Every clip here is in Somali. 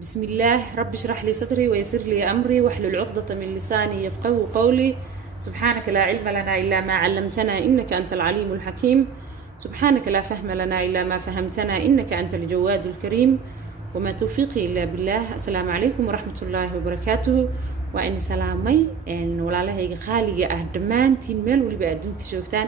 بسم الله رب اشرح لي صدري ويسر لي أمري واحلل عقدة من لساني يفقهوا قولي. سبحانك لا علم لنا إلا ما علمتنا إنك أنت العليم الحكيم. سبحانك لا فهم لنا إلا ما فهمتنا إنك أنت الجواد الكريم. وما توفيقي إلا بالله. السلام عليكم ورحمة الله وبركاته. وإني سلامي إن ولا له خالي أهدمانتين مال ولي بأدونك شوكتان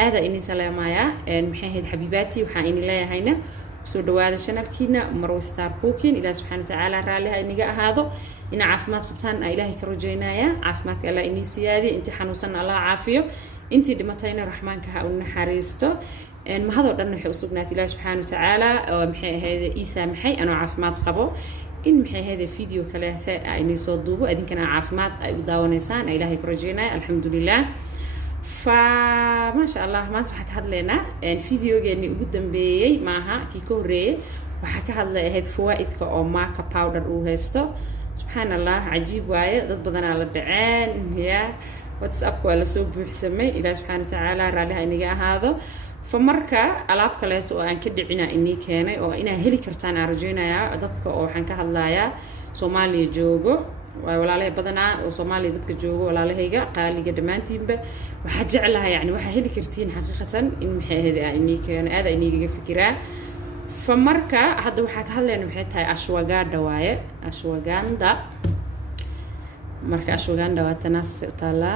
هذا إني سلامايا إن محيد حبيباتي وحايني لا هينا soo dhawaada channelkiina Marwo Star Cooking ilaahay subhanahu wa ta'ala raaliha iniga ahaado ina caafimaad qabtaan ilaahay ka rajaynaya caafimaadka Allah inii siyaadi intii xanuunsan Allah caafiyo intii dhimatayna raxmaanka ha u naxariisto in mahado dhan waxay u sugnaatay ilaahay subhanahu wa ta'ala oo maxay ahayd Isa maxay anoo caafimaad qabo in maxay ahayd video kale ay soo duubo adinkana caafimaad ay u daawanaysaan ilaahay ka rajaynaya alxamdulillah. فما شاء الله ما تحكي هذا لنا الفيديو جاني قدام بيجي معها كي كوري وحكي هذا هاد فوائد كأو ماكا باودر وهستو سبحان الله عجيب وايد ضد بدنا على الدعان هي واتساب ولا سوب بحسمي إلى سبحانه وتعالى رالها إني هذا فمركا ألعاب كلات وأن كده عنا إني كاني أو إنا هلي كرتان أرجينا يا ضدك أو حنك هذا يا سومالي جوجو ولا بدنا وصومالي ضدك جوجو ولا هيجا قال لي دمانتين waxaa jeclahay yani waxa heli kartiin xaqiiqatan in maxay ahayd inii keen aad inii fikiraa famarka hadda waxa ka hadlayna waxay tahay ashwagandha waaye ashwagandha marka ashwagandha waa tanas taala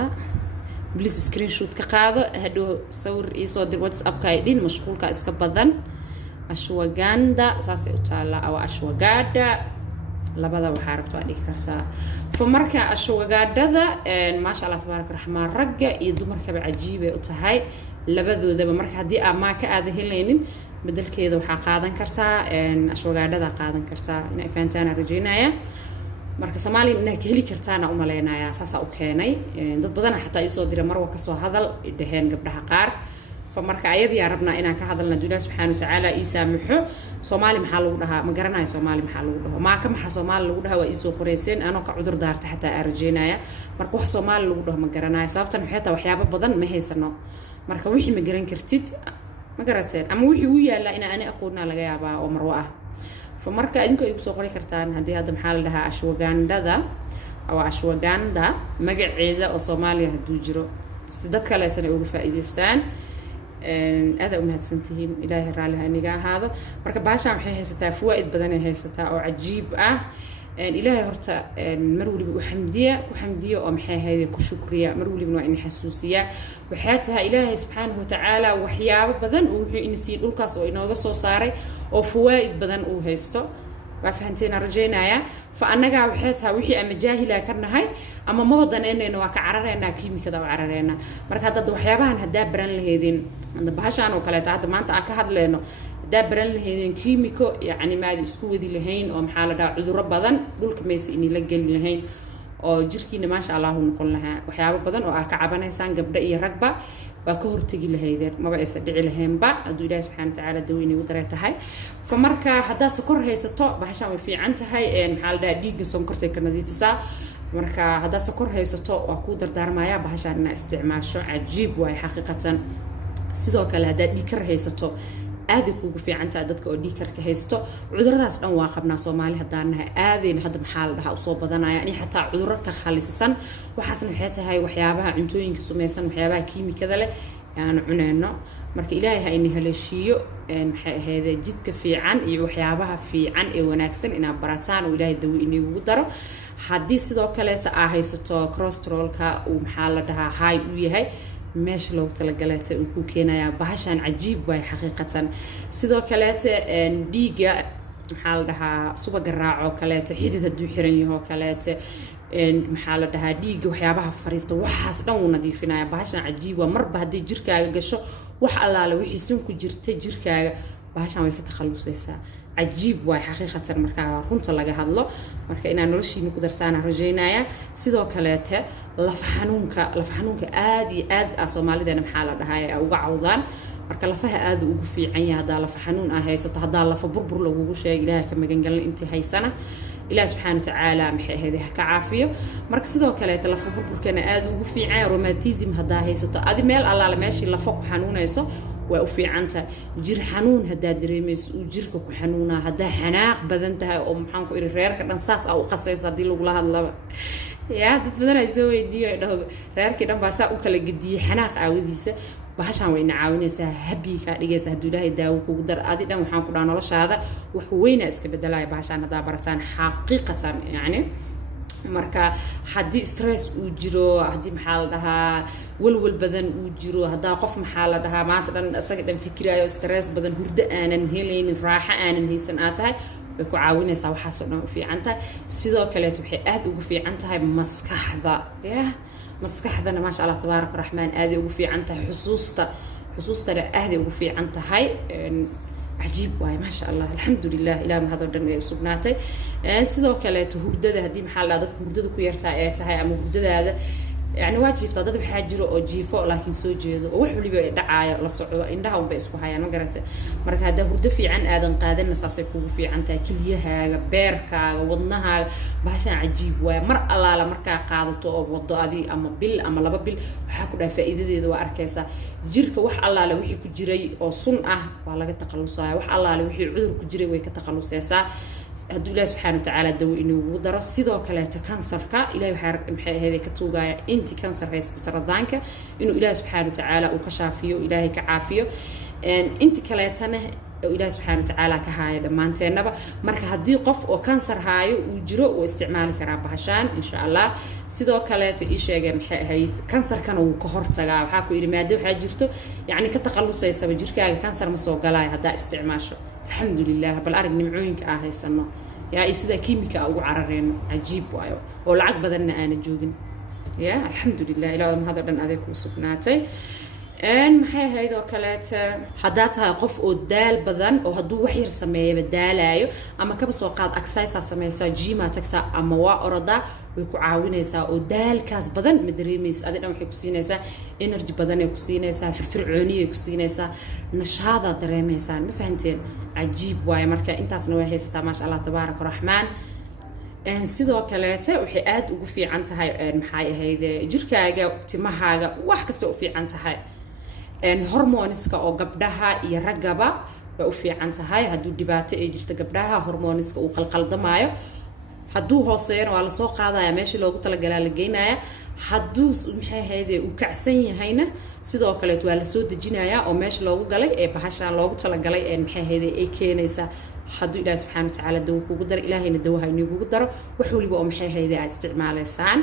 please screenshot ka qaado hadoo sawir isoo dir WhatsApp ka idin mashquulka iska badan ashwagandha saas u taala aw ashwagandha labada waxa rabto aad dhigi kartaa famarka ashwagandhada ma sha Allah tabaaraka raxmaan ragga iyo dumarkaba cajiib ay u tahay labadoodaba marka hadii ama ka aad helaynin beddelkeeda waxa qaadan kartaa ashwagandhada qaadan kartaa inay faantaan rajaynaya marka Soomaaliya inay ka heli kartaana u maleynaya saasa u keenay dad badan xataa isoo diray marwa ka soo hadal dhaheen gabdhaha qaar فمرك عيبي يا ربنا إنا كهذا النجوله سبحانه وتعالى يسامحه صومالي محل وده ما قرنا صومالي محل وده ما كم حصومال وده وإيسو قريسين أنا كعذر دار تحت أرجينا يا مرك وح صومال وده ما قرنا صابت نحيته وحيابة بدن ما هي سنة مرك وحي ما قرن كرتيد ما قرتين أما وحي ويا لا أنا أقولنا لجيابة ومروءة فمرك إنكم يبصوا قري كرتان هذه محل لها أشوغاندا ذا أو أشوغاندا ما قعيدة وصومالي هدوجرو سدت كلا سنة أقول فائدستان هذا أمهات سنتين إلهي رالها نجاه هذا مركب بعشان محيه ستة فوائد بدني هي ستة أو عجيب إلهي هرتا مرولي وحمدية أو محيه هذه كشكرية مرولي من وعين حسوسية وحياتها إلهي سبحانه وتعالى وحياة بدن وحي إنسي القص وإنه قصو صاري أو فوائد بدن وهيستو وفهمتين رجينا يا فأنا قاعد وحياتها وحي أما جاهلة كرنا هاي أما ما وضنينا إنه وكعررنا كيمي كذا وعررنا مركز هذا وحيابان هدابرن لهذين عند بهاشان وكلات هذا ما أنت أكهد لأنه دابرن لهذين كيميكو يعني ما يسكوا ذي لهين أو محل دا عذر بدن دول كميس إني لجل لهين أو جركينا ما شاء الله نقول لها وحياب بدن وأكعبنا إنسان قبل أي ركبة وكهر تجي لهيدر ما بقى يصدق لهم بع أدو الله سبحانه وتعالى دويني ودرته هاي فمركا هذا سكر هي ستة بحشام في عنته هاي محل دا ديج سكر كنظيف سا مركا هذا سكر هي ستة وأقدر دار مايا بحشان استعماله عجيب وهي حقيقة سيدوك هذا ديكر هي ستة هذا كوجو في عنته عددك أو ديكر كهيستو عذرات أصلا واقبنا صومالي هدانها هذه هذا محل ده أصوب بدنا يعني حتى عذرك خالصا وحسن حياتها هاي وحيابها عنتوين كسميسن وحيابها كيمي كذا له يعني عنينا مرك إلهي هاي إنها للشيء هذا جد في عن وحيابها في عن وناكسن إنها براتان وإلهي دوي إني ودره حديث ده كلته هيستو كروسترول كا ومحل ده هاي وياهاي ماشي لو تلقلت وكينا بهاشان عجيب واي حقيقة سيدو كلات ديجا محل دها سوبر جراعو كلات حديد الدو حرنيهو كلات محل دها ديجا وحيابها فريستو وحاس دون نظيفنا بهاشان عجيب ومربى هدي جركا قشو وح الله لو يحسونكو جرت جركا بهاشان ويك تخلصيسا عجيب واي حقيقة مركا runta laga hadlo marka inaan noloshiina ku darsaana rajaynaya sidoo kaleete lafaxanuunka aad iyo aad Soomaalideena maxaa la dhahay uga cawdaan marka lafaha aad ugu fiican yahay hada lafaxanuun haysato hada lafa burbur lagu sheeg Ilaahay ka magan galin intii haysana Ilaahay subhanahu wa ta'ala maxay heedaha ka caafiyo marka sidoo kaleete lafa burburkana aad ugu fiican rheumatism hada haysato adi meel alla meeshii lafa ku xanuunayso وفي عنتا جير حنون هدا دريميس وجيرك كحنونا هدا حناق بدنتها أو محنكو إلى ريرك نصاص أو قصيص هدي لوجلها الله يا بدنا يسوي دي ده ريرك ده بس أكل جدي حناق عوديسه bahashan way nacaawinaysaa habiga dhigaysa haduu ilaahay daawo kugu dar aadi dhan waxaan ku dhaana noloshaada wax weyn iska bedelay bahashan hada barataan xaqiiqatan yani marka hadii stress uu jiro hadii maxaa la dhahaa walwal badan uu jiro hada qof maxaa la dhahaa maanta dhan asaga dhan fikiraayo stress badan hurdo aanan helaynin raaxo aanan haysan aad tahay way ku caawinaysaa waxaas oo dhan u fiican tahay sidoo kale waxay aad ugu fiican tahay maskaxda maskaxdana ma sha Allah tabaaraka raxmaan aad ugu fiican tahay xusuusta aad ugu fiican tahay عجيب واي ما شاء الله الحمد لله إلى ما هذا الدنيا وسبناتي sidoo kale hurdada hadii maxaa la dadka hurdada ku yartaa ay tahay ama hurdadaada يعني واجب تضاد بحاجره أو جيفو لكن سوجيده وحولي بدعاية للصعود عندها وبس وهاي أنا قرأت مرة هذا هرد في عن آذن قادن نصاص يكون في عن تاكليها بيركا وضنها بحشان عجيب ومر الله لمركا قاعدته أو وضع ذي أما بيل أما لبا بيل وحكوا فائدة ذي ذو أركيسة جيرك وح الله لو يحكي جري أو صنعة ولا كتقلصها وح الله لو يحكي عذر كجري ويكتقلصها ساعة هدو الله سبحانه وتعالى دو إنه ودرس سيدو كلا تكنسرك إلهي بحر هذه كتوجا أنت كنسر هاي سرطانك إنه الله سبحانه وتعالى وكشافيه إلهي كعافيه أنت كلا سنة إلهي سبحانه وتعالى كهاي لما أنت نبى مرك هدي قف وكنسر هاي وجرو واستعمالك رب هشان إن شاء الله سيدو كلا تإيش يا هاي كنسر كانوا كهرتجا وحكوا إلى ما دو حاجرته يعني كتقلص يسوي جرك كنسر مسوق لا هذا استعماشه الحمد لله بالأرض نمعوينك هاي السنة يا إذا كيميكا أو عررين عجيب وايو والعقب بدلنا أنا جوجن يا الحمد لله إلى ما هذا لنا هذيك وسكناتي إن محي هيدا كلات حداتها قف قدال بدن أو هدو وحير سمية بدالايو أما كبس وقاد أكسايسا سميسا جيما تكسا أما وأردا ويكو عاونيسا ودال كاس بدن مدريميس أدينا وحي كسينيسا إنرجي بدن يكسينيسا فرعونية يكسينيسا نشاطة دريميسا ما فهمتين عجيب واي مركا انتاسنا وحي ستا ما شاء الله تبارك الرحمن sidoo kaleete waxay aad ugu fiican tahay maxay ahayd jirkaaga timahaaga wax kasta u fiican tahay hormoneska oo gabdhaha iyo ragaba way u fiican tahay haduu dhibaato ay jirto gabdhaha hormoneska uu qalqaldamayo haduu hooseeyana waa la soo qaadaya meeshii loogu talagalay la geynaya haduu maxay ahayd uu kacsan yahayna sidoo kale waa la soo dejinaya oo meesha loogu galay ee bahasha loogu talagalay maxay ahayd ay keenaysa حدو إله سبحانه وتعالى دو كوجدر إلهنا دوها إنه كوجدر وحولي بقوم هذا استعمال لسان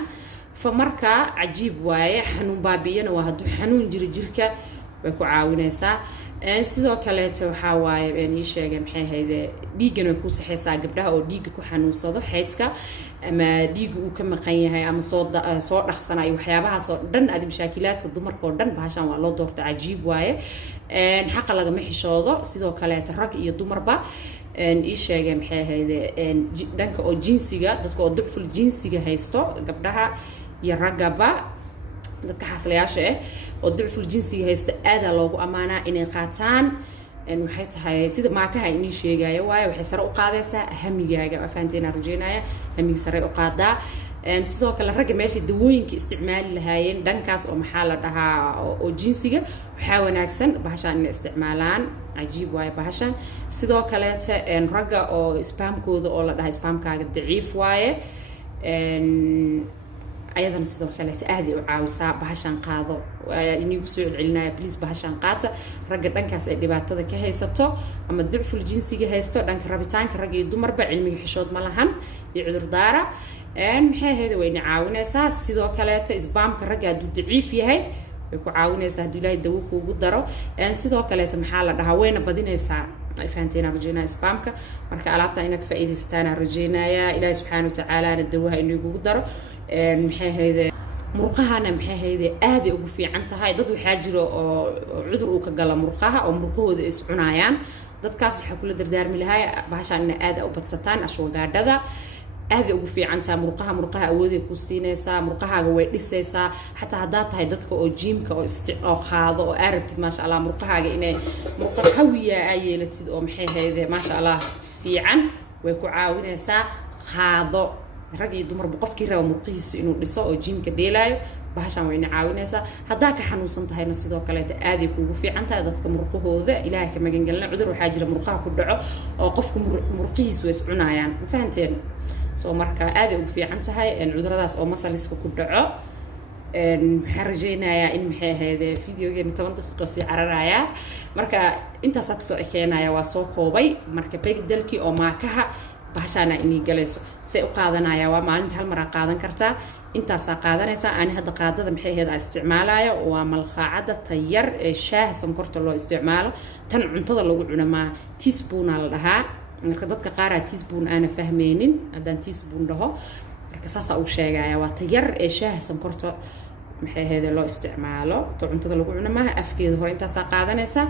فمركا عجيب واي حنون بابينا وهدو حنون جرجركا وكعاونة سا سيدو كلات وحواي يعني شيء محي هذا ديجنا يكون صحيح قبلها أو ديج كحنون صدق حيتك أما ديج وكم قيها أما صوت أحسن أي وحيابها صوت دن هذه مشاكلات الضمر كردن بهاشان والله دورت عجيب واي نحق لقى محي شاضة سيدو كلات الرق يضمر با إيش يا جماعة هذا دنك أو جنسية دتك أو ضعف الجنسية هيستو قبلها يرجبا دتك حصل يا شيء أو ضعف الجنسية هيست هذا لو أمانة إن قاتان إنه حيت هاي سيد معك هاي إني شيء جاي واي وحسر أقاده سا هم جاي فانتين رجينا هم يسر أقاده sidoo kale rag meesha dawooyinka isticmaal lahaayeen dhankaas oo maxaa dhahaa oo jinsiga waxa wanaagsan bahashan in isticmaalaan ajiib waay bahashan sidoo kale ragga oo spamkooda oo la dhahay spamkaaga daciif waaye ayadana sidoo kale aad u caawisaa bahashan qaado inigu soo celinaya please bahashan qaata ragga dhankaas ay dhibaatada ka haysato ama dacful jinsiga haysto dhanka rabitaanka rag iyo dumarba cilmiga xishood ma lahan iyo cudur daara maxay ahayd way caawinaysaa sidoo kale isbaamka ragga uu daciif yahay way ku caawinaysaa hadii ilaahay dawo kuugu daro sidoo kale maxaa la dhahaa wayna badinaysaa ay fahanteen arjina isbaamka marka alaabta inaad faa'iideysataan arjinaya ilaahay subhanahu wa ta'ala dawaha inuu kuugu daro maxay ahayd murqahana maxay ahayd aad ugu fiican tahay dad waxa jiro oo cudur uu ka gala murqaha oo murqahooda is cunayaan dadkaas waxa kula dardaarmi lahay bahashan in aad u badsataan ashwagaadhada aad ugu fiicantaa murqaha awood ay ku siinaysaa murqahaaga way dhisaysaa hatta hadaa tahay dadka oo jimka oo qaado oo arabtid ma sha Allah murqahaaga inay murqa qawiya ay yeelatid oo maxay hayde ma sha Allah fiican way ku caawinaysaa qaado rag iyo dumar qofkii raba murqihiisa inuu dhiso oo jimka dheelaayo bahashan wayna caawinaysaa haddaa ka xanuunsan tahayna sidoo kaleeta aaday kuugu fiican tahay dadka murqahooda ilaahay ka magan gelina cudur waxaa jira murqaha ku dhaco oo qofku murqihiisa way iscunayaan ma fahanteen soo marka aaday ugu fiican tahay cuduradaas oo masaliska ku dhaco waxaan rajaynayaa in maxay ahayd videogeena 10 daqiiqo sii cararayaa marka intaasaa kusoo ekeenaya waa soo koobay marka begdelkii oo maakaha bahashaana inay galayso say u qaadanaya waa maalinta hal mar qaadan kartaa intaasaa qaadanaysaa ani hadda qaadada maxay ahayd isticmaalayo waa malqaacada tayar ee shaaha sonkorta loo isticmaalo tan cuntada lagu cuno ma teaspoon la dhahaa marka dadka qaar teaspoon aana fahmeenin haddaan teaspoon dhaho marka saasa uu sheegaya waa tayar ee shaaha sonkorta maxay ahayd loo isticmaalo to cuntada lagu cuno ma afkeeda hore intaasaa qaadanaysaa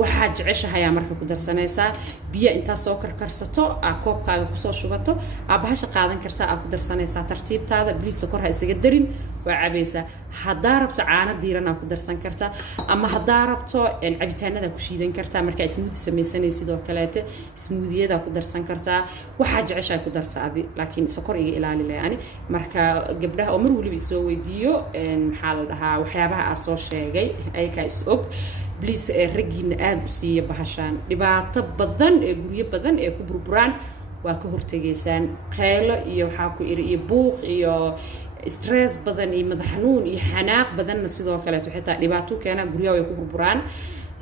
waxaa jeceshahay marka ku darsanaysaa biyo inta soo karkarsato koobkaaga ku soo shubato bahasha qaadan kartaa ku darsanaysaa tartiibtaada bliis kor ha isaga darin waa cabaysaa hadaa rabto caano diiran ku darsan kartaa ama hadaa rabto cabitaanada ku shiidan kartaa marka smoothie samaysanaysid sidoo kaleete smoothiyada ku darsan kartaa waxa jeceshahay ku darsaadi laakiin sokor iga ilaali leeyani marka gabdhaha oo mar waliba soo weydiiyo maxaa la dhahaa waxyaabaha aan soo sheegay ay ka is og bliis ragina aad u siiya bahashan dhibaato badan ee guriyo badan ee ku burburaan waa ka hortageysaan qeylo iyo waxa ku iri iyo buuq iyo stress badan iyo madax xanuun iyo xanaaq badanna sidoo kale xitaa dhibaato keena guriyaha way ku burburaan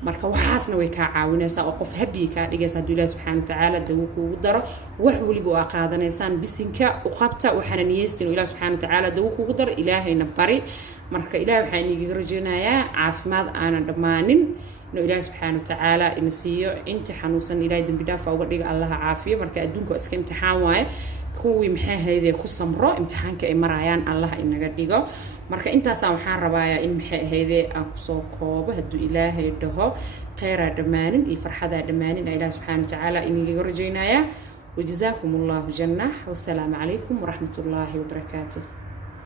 marka waxaasna way ka caawinaysaa oo qof habi ka dhigaysa haduu Ilaahay subhanahu wa ta'ala dawo kuugu daro wax waliba oo qaadanaysaan bisinka u qabta waxana niyeystiin Ilaahay subhanahu wa ta'ala dawo kuugu daro Ilaahayna bari marka Ilaahay waxaan iiga rajaynayaa caafimaad aan dhamaanin inuu Ilaahay subhanahu wa ta'ala in siiyo inta xanuunsan Ilaahay dambi dhaaf uga dhiga Allah caafiyo marka adduunka iska imtixaan waaye kuwii maxay ahaydee ku samro imtixaanka ay marayaan Allah inaga dhigo marka intaas waxaan rabayaa in maxay ahaydee aan ku soo koobo haduu Ilaahay dhaho khayra dhamaanin iyo farxada dhamaanin Ilaahay subhanahu wa ta'ala inaga rajaynayaa wajazaakumullahu jannah wa salaamu alaykum wa rahmatullahi wa barakatuh